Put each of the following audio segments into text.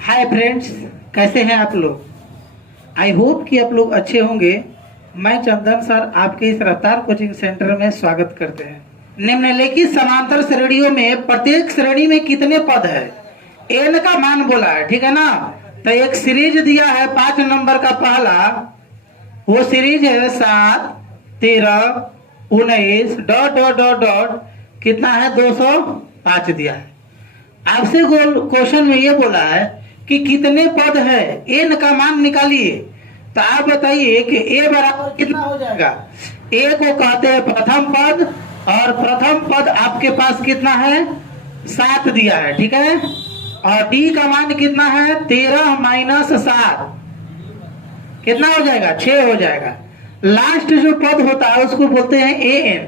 Hi friends, कैसे हैं आप लोग। आई होप कि आप लोग अच्छे होंगे। मैं चंदन सर आपके इस रफ्तार कोचिंग सेंटर में स्वागत करते हैं। निम्नलिखित समांतर श्रेणियों में प्रत्येक श्रेणी में कितने पद है, एन का मान बोला है, ठीक है ना। तो एक सीरीज दिया है 5 नंबर का पहला, वो सीरीज है 7, 13, 19 डॉट डॉट डॉट डॉट कितना है 205 दिया है। आपसे क्वेश्चन में ये बोला है कि कितने पद है, एन का मान निकालिए। तो आप बताइए कि ए बराबर कितना हो जाएगा। ए को कहते हैं प्रथम पद, और प्रथम पद आपके पास कितना है 7 दिया है, ठीक है। और डी का मान कितना है 13 माइनस 7 कितना हो जाएगा 6 हो जाएगा। लास्ट जो पद होता है उसको बोलते हैं ए एन।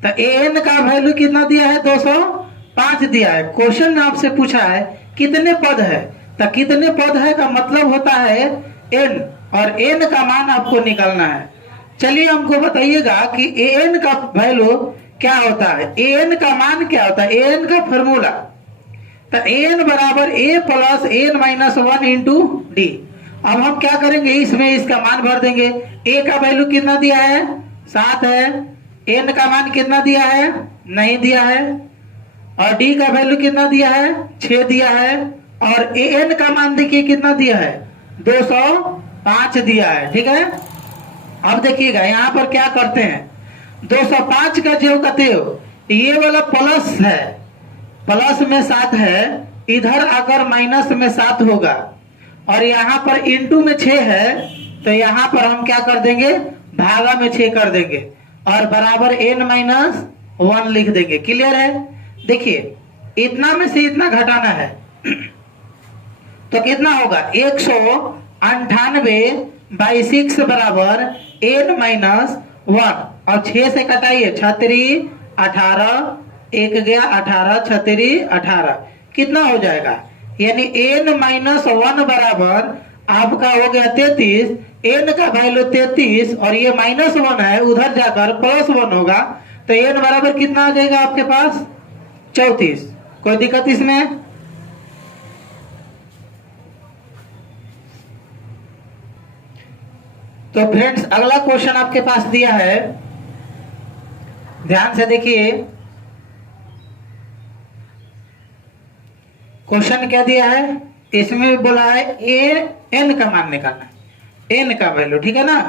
तो ए एन का वैल्यू कितना दिया है 205 दिया है। क्वेश्चन में आपसे पूछा है कितने पद है, तो कितने पद है का मतलब होता है एन, और एन का मान आपको निकालना है। चलिए हमको बताइएगा कि ए एन का वैल्यू क्या होता है, ए एन का मान क्या होता है, ए एन का फॉर्मूला। तो ए एन बराबर a plus n minus 1 into d. अब हम क्या करेंगे, इसमें इसका मान भर देंगे। ए का वैल्यू कितना दिया है 7 है, एन का मान कितना दिया है नहीं दिया है, और डी का वैल्यू कितना दिया है 6 दिया है, और ए एन का मान देखिए कितना दिया है 205 दिया है, ठीक है। अब देखिएगा यहाँ पर क्या करते हैं, 205 का जो कहते हो ये वाला प्लस है, प्लस में 7 है, इधर आकर माइनस में 7 होगा, और यहाँ पर इंटू में 6 है, तो यहाँ पर हम क्या कर देंगे भागा में 6 कर देंगे, और बराबर एन माइनस 1 लिख देंगे। क्लियर है। देखिए इतना में से इतना घटाना है तो कितना होगा 198 बाई 6 बराबर एन माइनस 1, और 6 से कटाइए 36 18 एक गया 18 36 18 कितना हो जाएगा, यानी एन माइनस 1 बराबर आपका हो गया 33। एन का वैल्यू 33 और ये माइनस 1 है, उधर जाकर प्लस 1 होगा, तो एन बराबर कितना आ जाएगा आपके पास 34। कोई दिक्कत इसमें। तो फ्रेंड्स अगला क्वेश्चन आपके पास दिया है, ध्यान से देखिए। क्वेश्चन क्या दिया है, इसमें बोला है ए एन का मान निकालना, एन का वैल्यू, ठीक है ना।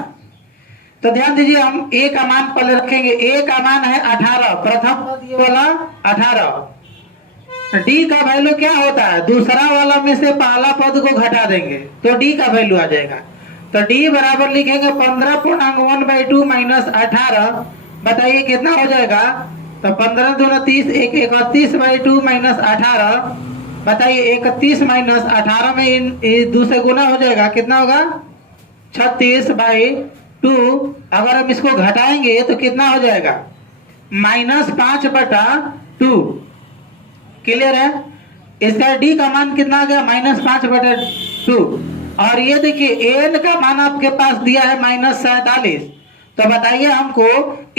तो ध्यान दीजिए, हम ए का मान पहले रखेंगे। ए का मान है 18, प्रथम पद ये वाला 18। डी का वैल्यू क्या होता है, दूसरा वाला में से पहला पद को घटा देंगे तो डी का वैल्यू आ जाएगा। तो डी बराबर लिखेंगे 15.1/2 माइनस 18। बताइए कितना हो जाएगा, तो 15 दूना 30, 31/2 माइनस 18। बताइए 31 माइनस 18 में इन दूसरे गुना हो जाएगा, कितना होगा 36/2। अगर हम इसको घटाएंगे तो कितना हो जाएगा -5/2। क्लियर है। इसका डी का मान कितना आ गया -5/2। और ये देखिए एन का मान आपके पास दिया है -47। तो बताइए हमको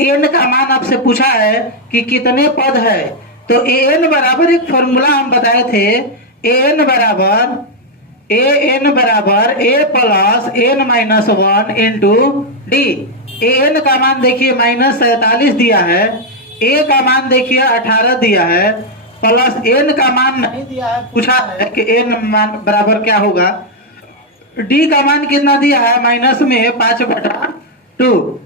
एन का मान आपसे पूछा है कि कितने पद है। तो एन बराबर एक फॉर्मूला हम बताए थे, एन बराबर a plus n minus 1 into d. N का मान देखिए -47 दिया है, ए का मान देखिए 18 दिया है, प्लस एन का मान नहीं दिया है, पूछा है कि एन मान बराबर क्या होगा। डी का मान कितना दिया है माइनस में 5/2।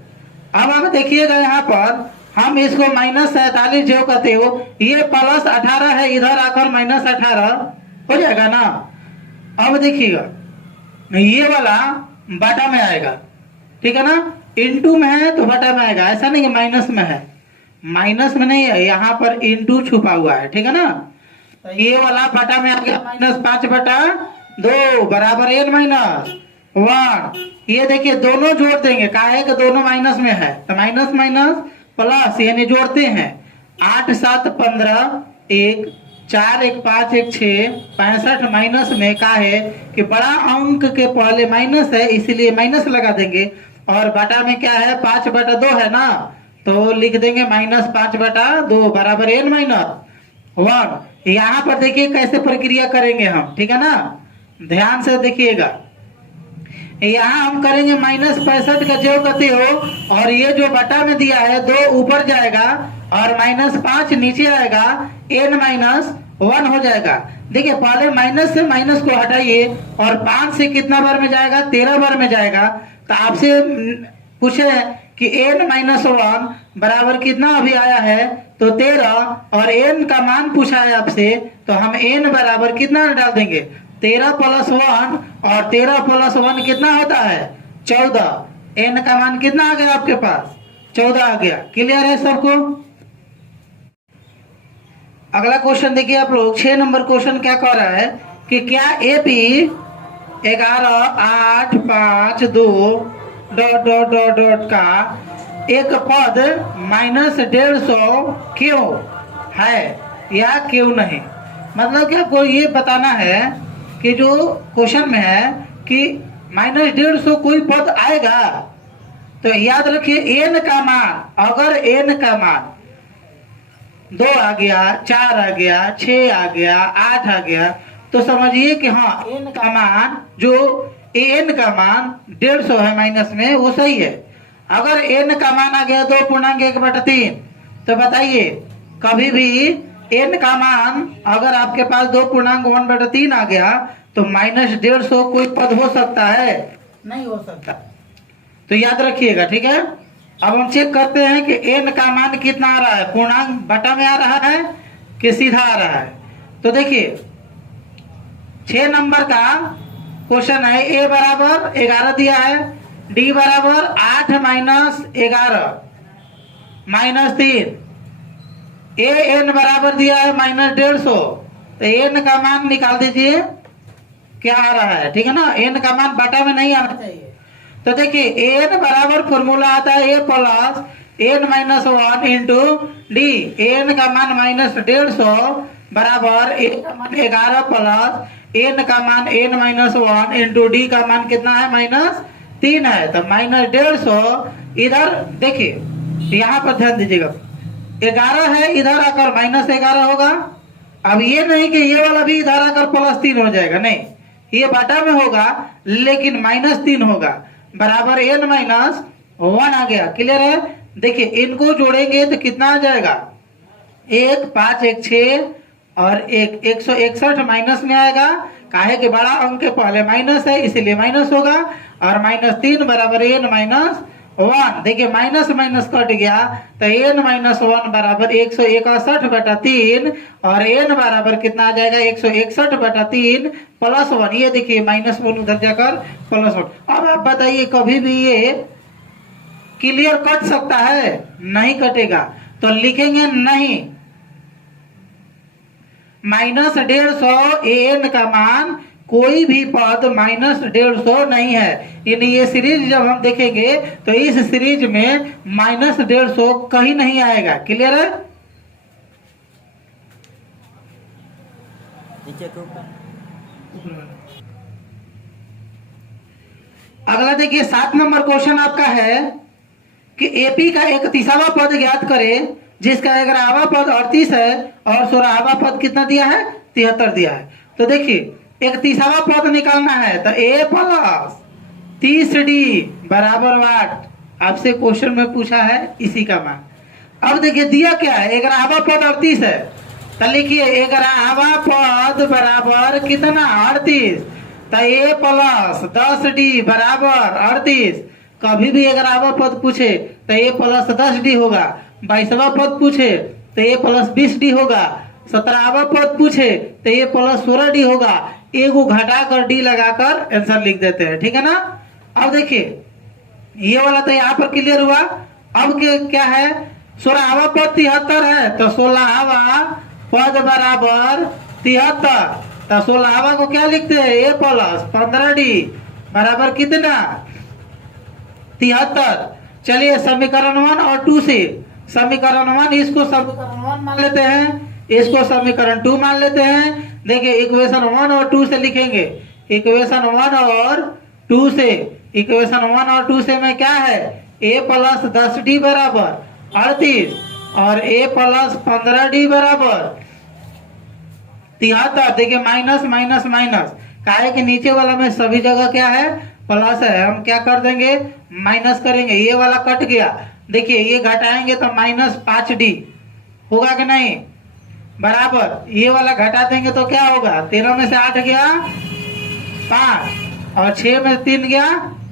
अब आप देखिएगा यहाँ पर हम इसको -47 जो कहते हो, ये प्लस 18 है, इधर आकर -18 हो जाएगा ना। अब देखिएगा ये वाला बटा में आएगा, ठीक है ना, इंटू में है तो बटा में आएगा, ऐसा नहीं है माइनस में है, माइनस में नहीं है, यहाँ पर इंटू छुपा हुआ है, ठीक है ना। तो ये वाला बटा में आ गया -5/2 बराबर एन माइनस 1। ये देखिए दोनों जोड़ देंगे, कहा है कि दोनों माइनस में है, तो माइनस माइनस प्लस यानी जोड़ते हैं। 8 7 15 1 4 1 5 1 6 65 माइनस में कहा है कि बड़ा अंक के पहले माइनस है, इसीलिए माइनस लगा देंगे, और बटा में क्या है 5/2 है ना, तो लिख देंगे -5/2 बराबर एन माइनस 1। यहाँ पर देखिए कैसे प्रक्रिया करेंगे हम, ठीक है ना। ध्यान से देखिएगा, यहाँ हम करेंगे -65 का जो कहते हो, और ये जो बटा में दिया है 2 ऊपर जाएगा और -5 नीचे आएगा, n-1 हो जाएगा। देखिए पहले माइनस से माइनस को हटाइए और 5 से कितना बार में जाएगा, 13 बार में जाएगा। तो आपसे पूछे कि n-1 बराबर कितना अभी आया है, तो 13, और n का मान पूछा है आपसे, तो हम n बराबर कितना डाल देंगे, 13 + 1, और 13 + 1 कितना होता है, 14। n का मान कितना आ गया आपके पास, 14 आ गया। क्लियर है सबको? अगला क्वेश्चन देखिए आप लोग, 6 नंबर क्वेश्चन क्या कह रहा है कि क्या AP 11 8 5 2 ... का एक पद -150 क्यों है या क्यों नहीं। मतलब कि आपको ये बताना है कि जो क्वेश्चन में है कि -150 कोई पद आएगा, तो याद रखिए n का मान, अगर n का मान 2 आ गया, 4 आ गया, 6 आ गया, 8 आ गया, तो समझिए कि हाँ n का मान, जो n का मान 150 है माइनस में, वो सही है। अगर n का मान आ गया 2.1/3, तो बताइए कभी भी n का मान अगर आपके पास 2.1/3 आ गया, तो -150 कोई पद हो सकता है, नहीं हो सकता। तो याद रखिएगा, ठीक है। अब हम चेक करते हैं कि n का मान कितना आ रहा है, पूर्णांक बटा में आ रहा है कि सीधा आ रहा है। तो देखिए 6 नंबर का क्वेश्चन है, a बराबर 11 दिया है, d बराबर 8 - 11 -3, n बराबर दिया है -150, तो n का मान निकाल दीजिए क्या आ रहा है, ठीक है ना। n का मान बटा में नहीं आना चाहिए। तो देखिए n बराबर फॉर्मूला आता है a + n-1 into D. n का मान -150 बराबर a का मान 11 प्लस n का मान n-1 इंटू डी का मान कितना है, -3 है। तो -150 इधर देखिए, यहाँ पर ध्यान दीजिएगा, 11 है, इधर आकर -11 होगा। अब ये नहीं कि ये वाला भी इधर आकर +3 हो जाएगा, नहीं, ये बटा में होगा लेकिन -3 होगा, बराबर n-1 आ गया। क्लियर है? देखिए इनको जोड़ेंगे तो कितना आ जाएगा, 1 5 1 6 और 1 161 माइनस में आएगा, काहे कि बड़ा अंक के पहले माइनस है इसलिए माइनस होगा, और -3 बराबर n-1। देखिए माइनस माइनस कट गया, तो n-1 बराबर 161/3, और n बराबर कितना आ जाएगा, 161/3 + 1। ये देखिए -1 उधर जाकर +1। अब आप बताइए कभी भी ये क्लियर कट सकता है, नहीं कटेगा। तो लिखेंगे नहीं, -150 an का मान कोई भी पद -150 नहीं है। यानी ये सीरीज जब हम देखेंगे तो इस सीरीज में -150 कहीं नहीं आएगा। क्लियर है? अगला देखिए 7 नंबर क्वेश्चन आपका है कि एपी का 31वां पद ज्ञात करें जिसका 11वां पद 38 है और 16वां पद कितना दिया है, 73 दिया है। तो देखिए 31वां पद निकालना है, तो a + 30d बराबर 8, आपसे क्वेश्चन में पूछा है इसी का मान। अब देखिए दिया क्या है, 11वां पद 38 है, तो लिखिए 11वां पद बराबर कितना, 38, तो a + 10d बराबर 38। कभी भी 11वां पद पूछे तो a + 10d होगा, 22वां पद पूछे तो a + 20d होगा, 17वां पद पूछे तो a + 16d होगा। एगो घटा कर डी लगाकर आंसर लिख देते हैं, ठीक है ना। अब देखिए ये वाला तो यहाँ पर क्लियर हुआ। अब क्या है, 16वां पद 73 है, तो 16वां पद बराबर 73, तो 16वां को क्या लिखते हैं, a + 15d बराबर कितना, 73। चलिए समीकरण 1 और 2 से, समीकरण 1 इसको समीकरण 1 मान लेते हैं, इसको समीकरण 2 मान लेते हैं। देखिए इक्वेशन 1 और 2 से लिखेंगे, इक्वेशन 1 और 2 से, इक्वेशन 1 और 2 से में क्या है, a + 10d बराबर 38 और a + 15d बराबर 73। देखिए माइनस माइनस माइनस काहे कि नीचे वाला में सभी जगह क्या है, प्लस है। हम क्या कर देंगे, माइनस करेंगे, ये वाला कट गया। देखिए ये घटाएंगे तो -5d होगा कि नहीं, बराबर ये वाला घटा देंगे तो क्या होगा, 13 में से 8 गया 5 और 6 में 3 गया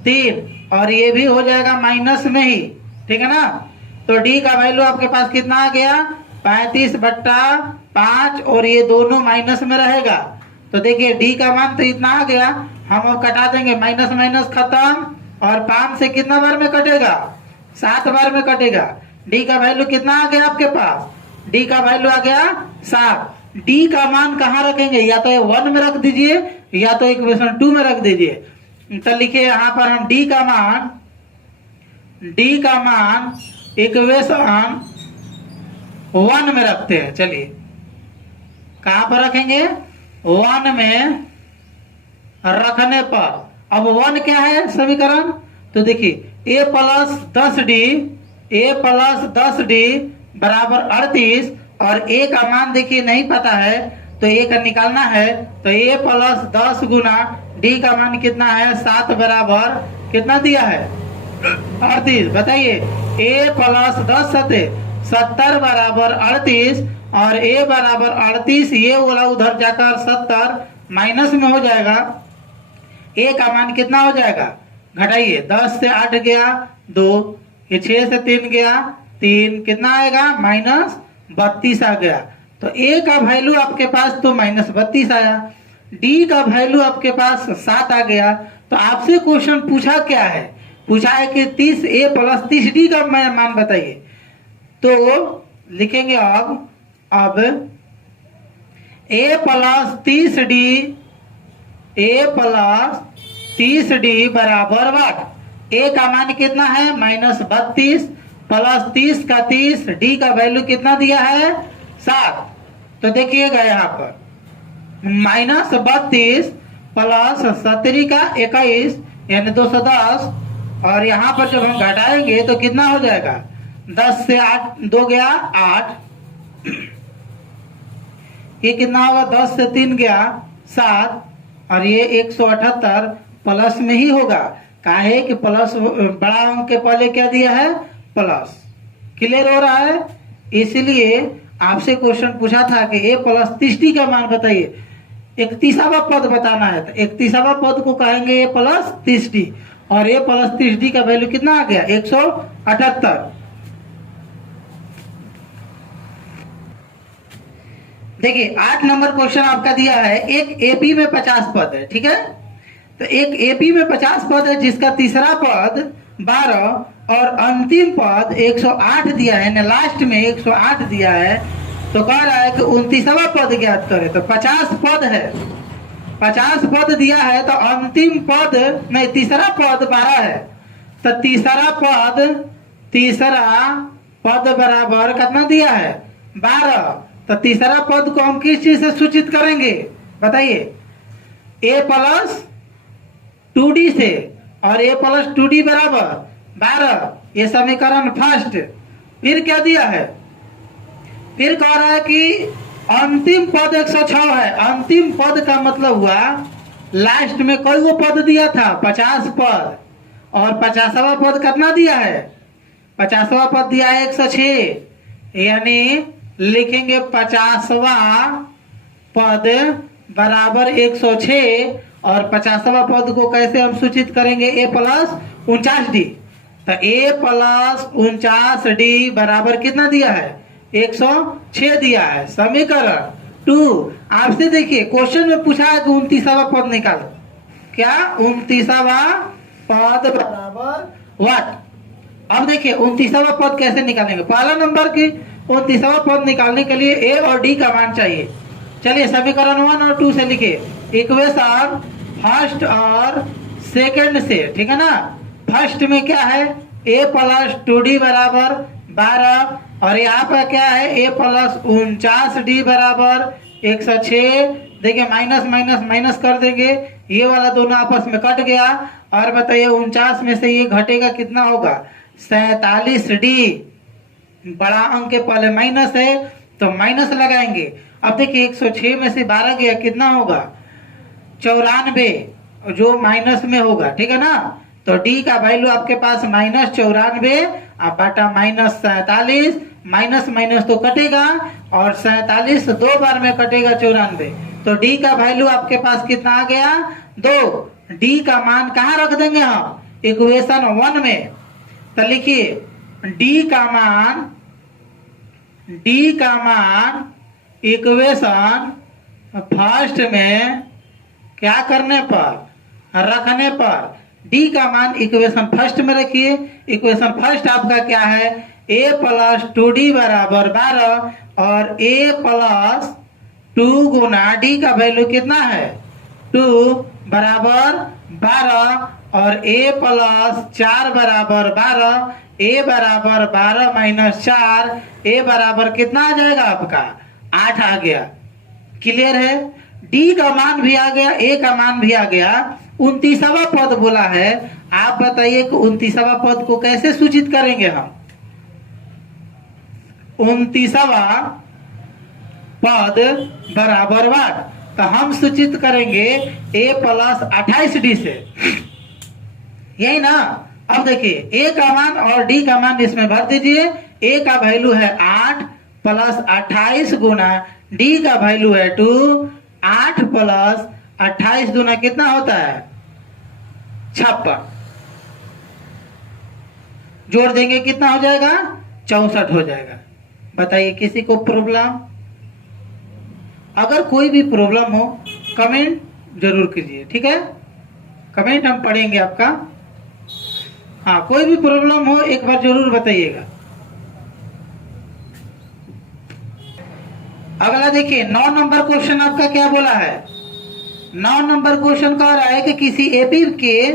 3, और ये भी हो जाएगा माइनस में ही, ठीक है ना। तो डी का वैल्यू आपके पास कितना आ गया, 35/5, और ये दोनों माइनस में रहेगा। तो देखिए डी का मान तो इतना आ गया। हम अब कटा देंगे, माइनस माइनस खत्म, और 5 से कितना बार में कटेगा, 7 बार में कटेगा। डी का वैल्यू कितना आ गया आपके पास, डी का वैल्यू आ गया 7। डी का मान कहाँ रखेंगे, या तो 1 में रख दीजिए या तो इक्वेशन 2 में रख दीजिए। तो लिखिए यहाँ पर हम डी का मान इक्वेशन 1 में रखते हैं। चलिए कहाँ पर रखेंगे, 1 में रखने पर अब 1 क्या है समीकरण, तो देखिए a प्लस 10d बराबर 38, और a का मान देखिए नहीं पता है तो a का निकालना है। तो a प्लस 10 गुना d का मान कितना है, 7 बराबर कितना दिया है 38। बताइए a प्लस 10 70 बराबर 38, और a बराबर 38, ये वाला उधर जाकर 70 माइनस में हो जाएगा। a का मान कितना हो जाएगा, घटाइए, 10 से 8 गया 2, ये 6 से 3 गया 3, कितना आएगा -32 आ गया। तो a का वैल्यू आपके पास तो -32 आया, d का वैल्यू आपके पास 7 आ गया। तो आपसे क्वेश्चन पूछा क्या है, पूछा है कि 30a प्लस 30d का मान बताइए। तो लिखेंगे अब a प्लस 30d बराबर वाट, a का मान कितना है -32 प्लस 30 का 30, d का वैल्यू कितना दिया है 7। तो देखिएगा यहाँ पर -32 प्लस 70 का 21 यानी 210, और यहाँ पर जब हम घटाएंगे तो कितना हो जाएगा, 10 से 8 2 गया 8, ये कितना होगा, 10 से 3 गया 7, और ये 178 प्लस में ही होगा। काहे कि प्लस बड़ा अंक के पहले क्या दिया है, प्लस। क्लियर हो रहा है, इसलिए आपसे क्वेश्चन पूछा था कि a प्लस 30d का मान बताइए। 31वां पद बताना है, तो 31वां पद को कहेंगे a प्लस 30d, और a प्लस 30d का वैल्यू कितना आ गया 178। देखिए 8 नंबर क्वेश्चन आपका दिया है, एक एपी में 50 पद है, ठीक है। तो एक एपी में 50 पद है जिसका तीसरा पद 12 और अंतिम पद 108 दिया है, ना लास्ट में 108 दिया है। तो कह रहा है कि 29वां पद ज्ञात करें। तो 50 पद है, 50 पद दिया है, तो अंतिम पद नहीं, तीसरा पद 12 है। तो तीसरा पद बराबर कितना दिया है 12। तो तीसरा पद को हम किस चीज से सूचित करेंगे बताइए, a प्लस 2d से, और a प्लस 2d बराबर 12, ये समीकरण फर्स्ट। फिर क्या दिया है, फिर कह रहा है कि अंतिम पद 106 है। अंतिम पद का मतलब हुआ लास्ट में कोई वो पद दिया था 50 पद, और 50वां पद कितना दिया है, 50वां पद दिया है 106, यानी लिखेंगे 50वां पद बराबर 106, और 50वां पद को कैसे हम सूचित करेंगे, a प्लस 49d। तो a प्लस 49d बराबर कितना दिया है 106 दिया है। समीकरण 2। आपसे देखिए क्वेश्चन में पूछा है कि 29वां पद निकालो, क्या 29वां पद बराबर व्हाट। अब देखिए 29वां पद कैसे निकालेंगे, पहला नंबर की 29वां पद निकालने के लिए a और d का मान चाहिए। चलिए समीकरण 1 और 2 से लिखिए, इक्वेशन फर्स्ट और सेकंड से, ठीक है ना। फर्स्ट में क्या है, a प्लस 2d बराबर 12, और यहाँ पर क्या है a प्लस 49d बराबर 106। देखिए माइनस माइनस माइनस कर देंगे, ये वाला दोनों आपस में कट गया, और बताइए 49 में से ये घटेगा कितना होगा 47d। बड़ा अंक के पहले माइनस है तो माइनस लगाएंगे। अब देखिए 106 में से 12 गया कितना होगा 94 जो माइनस में होगा, ठीक है ना। तो डी का वैल्यू आपके पास -94 अब बटा -47, माइनस माइनस तो कटेगा और 47 दो बार में कटेगा 94, तो डी का वैल्यू आपके पास कितना आ गया 2। डी का मान कहाँ रख देंगे हम, इक्वेशन 1 में। तो लिखिए डी का मान इक्वेशन फर्स्ट में क्या करने पर रखने पर, डी का मान इक्वेशन फर्स्ट में रखिए। इक्वेशन फर्स्ट आपका क्या है, a + 2d बराबर 12 और a + 2 गुना डी का वैल्यू कितना है 2 बराबर 12 और a + 4 बराबर 12, a बराबर 12 - 4, a बराबर कितना आ जाएगा आपका 8 आ गया। क्लियर है, डी का मान भी आ गया, ए का मान भी आ गया। 29वां पद बोला है, आप बताइए कि 29वां पद को कैसे सूचित करेंगे हम। 29वां पद बराबर वाट, तो हम सूचित करेंगे a + 28d से, यही ना। अब देखिए a का मान और d का मान इसमें भर दीजिए। a का वैल्यू है 8 + 28 गुना d का वैल्यू है 2, 8 + 28 दूना कितना होता है 56, जोड़ देंगे कितना हो जाएगा 64 हो जाएगा। बताइए किसी को प्रॉब्लम, अगर कोई भी प्रॉब्लम हो कमेंट जरूर कीजिए, ठीक है, कमेंट हम पढ़ेंगे आपका। हाँ, कोई भी प्रॉब्लम हो एक बार जरूर बताइएगा। अगला देखिए 9 नंबर क्वेश्चन आपका क्या बोला है। 9 नंबर क्वेश्चन कह रहा है कि किसी एपी के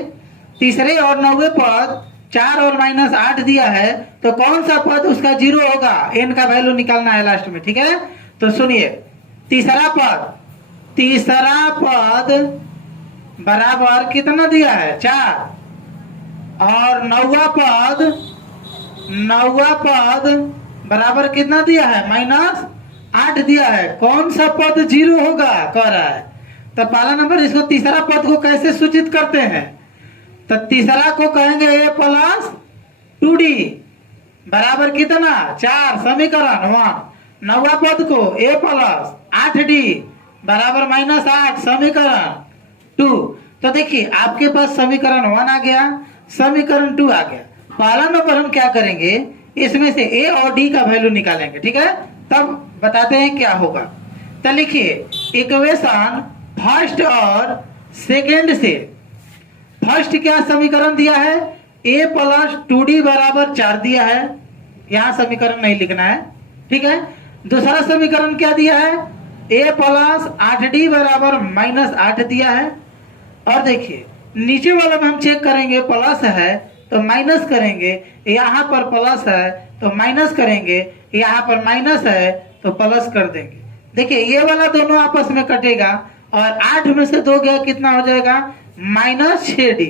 तीसरे और 9वें पद 4 और -8 दिया है, तो कौन सा पद उसका 0 होगा, एन का वैल्यू निकालना है लास्ट में, ठीक है। तो सुनिए, तीसरा पद बराबर कितना दिया है 4 और 9वां पद बराबर कितना दिया है -8 दिया है, कौन सा पद 0 होगा कह रहा है। तो पहला नंबर इसको तीसरा पद को कैसे सूचित करते हैं, तो तीसरा को कहेंगे a + 2d बराबर कितना 4, समीकरण 1। 9वां पद को a + 8d बराबर -8, समीकरण 2। तो देखिए आपके पास समीकरण 1 आ गया, समीकरण 2 आ गया। पहला नंबर हम क्या करेंगे, इसमें से a और d का वैल्यू निकालेंगे, ठीक है, तब बताते हैं क्या होगा। तो लिखिए इक्वेशन फर्स्ट और सेकंड से, फर्स्ट क्या समीकरण दिया है a + 2d बराबर 4 दिया है, यहां समीकरण नहीं लिखना है, ठीक है। दूसरा समीकरण क्या दिया है a + 8d बराबर -8 दिया है। और देखिए नीचे वाला में हम चेक करेंगे, प्लस है तो माइनस करेंगे, यहाँ पर प्लस है तो माइनस करेंगे, यहाँ पर माइनस है तो प्लस कर देंगे। देखिए ये वाला दोनों आपस में कटेगा और 8 में से 2 गया कितना हो जाएगा -6d।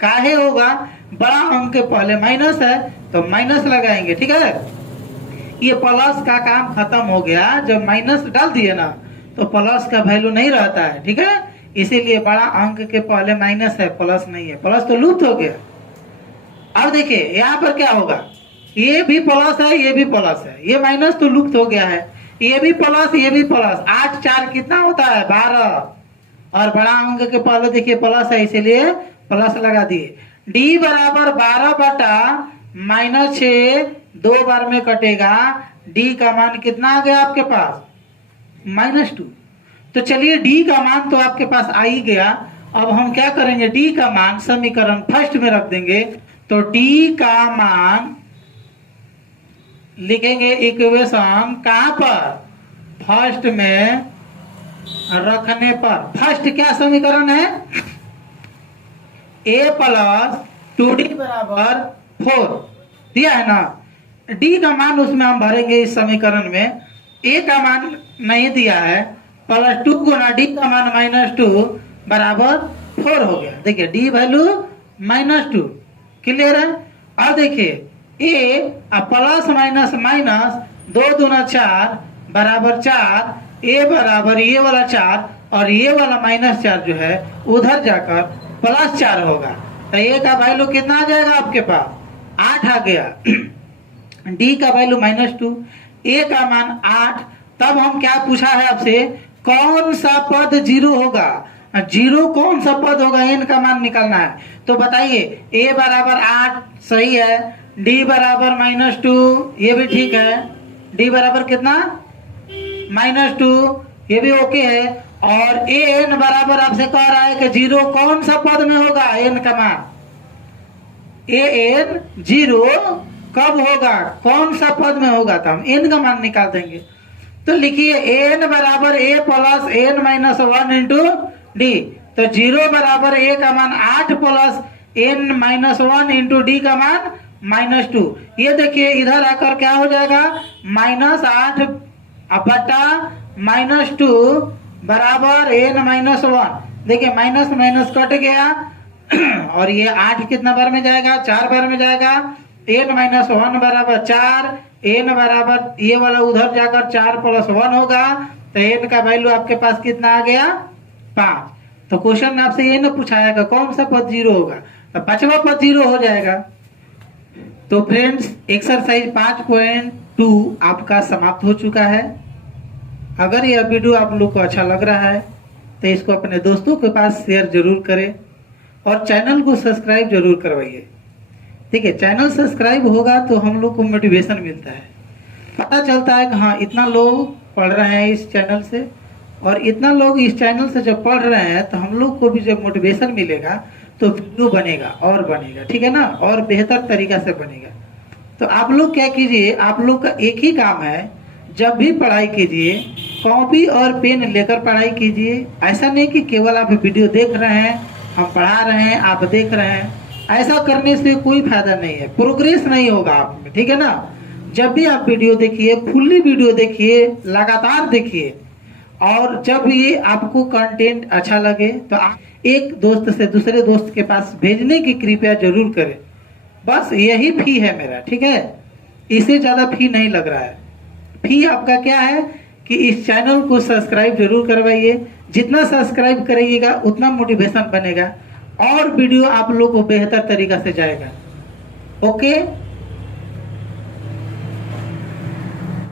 काहे होगा, बड़ा अंक के पहले माइनस है तो माइनस लगाएंगे, ठीक है। ये प्लस का काम खत्म हो गया, जब माइनस डाल दिए ना तो प्लस का वैल्यू नहीं रहता है, ठीक है। इसीलिए बड़ा अंक के पहले माइनस है, प्लस नहीं है, प्लस तो लुप्त हो गया। अब देखिए यहाँ पर क्या होगा, ये भी प्लस है, ये भी प्लस है, ये माइनस तो लुप्त हो गया है, ये भी प्लस, ये भी प्लस। 8 4 कितना होता है 12, और बड़ा अंक के पहले देखिए प्लस है इसीलिए प्लस लगा दिए। डी बराबर 12 बटा -6, 2 बार में कटेगा, डी का मान कितना आ गया आपके पास -2। तो चलिए डी का मान तो आपके पास आ ही गया। अब हम क्या करेंगे, डी का मान समीकरण फर्स्ट में रख देंगे। तो डी का मान लिखेंगे इक्वेशन कहां पर, फर्स्ट में रखने पर। फर्स्ट क्या समीकरण है a + 2d बराबर 4 दिया है ना, d का मान उसमें हम भरेंगे इस समीकरण में। a का मान नहीं दिया है, +2 गुना d का मान -2 बराबर 4 हो गया। देखिए d वैल्यू -2, क्लियर है। और देखिए a प्लस माइनस माइनस 2 दूना 4 बराबर 4, a बराबर ये वाला 4 और ये वाला -4 जो है उधर जाकर +4 होगा। तो ए का वैल्यू कितना आ जाएगा आपके पास? 8 आ गया। डी का वैल्यू -2, ए का मान 8। तब हम क्या पूछा है आपसे, कौन सा पद 0 होगा? 0 कौन सा पद होगा, एन का मान निकालना है। तो बताइए, ए बराबर 8 सही है, डी बराबर -2 ये भी ठीक है, डी बराबर कितना -2 ये भी ओके है, और ए एन बराबर आपसे कह रहा है कि 0 कौन सा पद में होगा, एन का मान। ए एन 0 कब होगा, कौन सा पद में होगा, तो हम एन का मान निकाल देंगे। तो लिखिए एन बराबर a plus N -1 into D. तो 0 बराबर ए का मान 8 प्लस एन -1 इंटू डी का मान -2। ये देखिए इधर आकर क्या हो जाएगा, -8 बटा -2 बराबर एन -1। देखिए माइनस माइनस कट गया और ये 8 कितना बार में जाएगा, 4 बार में जाएगा। एन -1 बराबर 4, एन बराबर ये वाला उधर जाकर 4 + 1 होगा। तो एन का वैल्यू आपके पास कितना आ गया, 5। तो क्वेश्चन आपसे ये ना पूछाया कि कौन सा पद 0 होगा, तो 5वां पद 0 हो जाएगा। तो फ्रेंड्स एक्सरसाइज 5.2 आपका समाप्त हो चुका है। अगर यह वीडियो आप लोग को अच्छा लग रहा है तो इसको अपने दोस्तों के पास शेयर जरूर करें और चैनल को सब्सक्राइब जरूर करवाइए। ठीक है, चैनल सब्सक्राइब होगा तो हम लोग को मोटिवेशन मिलता है, पता चलता है कि हाँ इतना लोग पढ़ रहे हैं इस चैनल से, और इतना लोग इस चैनल से जब पढ़ रहे हैं तो हम लोग को भी जब मोटिवेशन मिलेगा तो वीडियो बनेगा और बनेगा, ठीक है ना, और बेहतर तरीका से बनेगा। तो आप लोग क्या कीजिए, आप लोग का एक ही काम है, जब भी पढ़ाई कीजिए कॉपी और पेन लेकर पढ़ाई कीजिए। ऐसा नहीं कि केवल आप वीडियो देख रहे हैं, हम पढ़ा रहे हैं आप देख रहे हैं, ऐसा करने से कोई फायदा नहीं है, प्रोग्रेस नहीं होगा आप में, ठीक है ना। जब भी आप वीडियो देखिए, फुल्ली वीडियो देखिए, लगातार देखिए, और जब ये आपको कंटेंट अच्छा लगे तो आप एक दोस्त से दूसरे दोस्त के पास भेजने की कृपया जरूर करें। बस यही फी है मेरा, ठीक है, इससे ज़्यादा फी नहीं लग रहा है। फी आपका क्या है कि इस चैनल को सब्सक्राइब जरूर करवाइए। जितना सब्सक्राइब करिएगा उतना मोटिवेशन बनेगा और वीडियो आप लोग को बेहतर तरीका से जाएगा। ओके।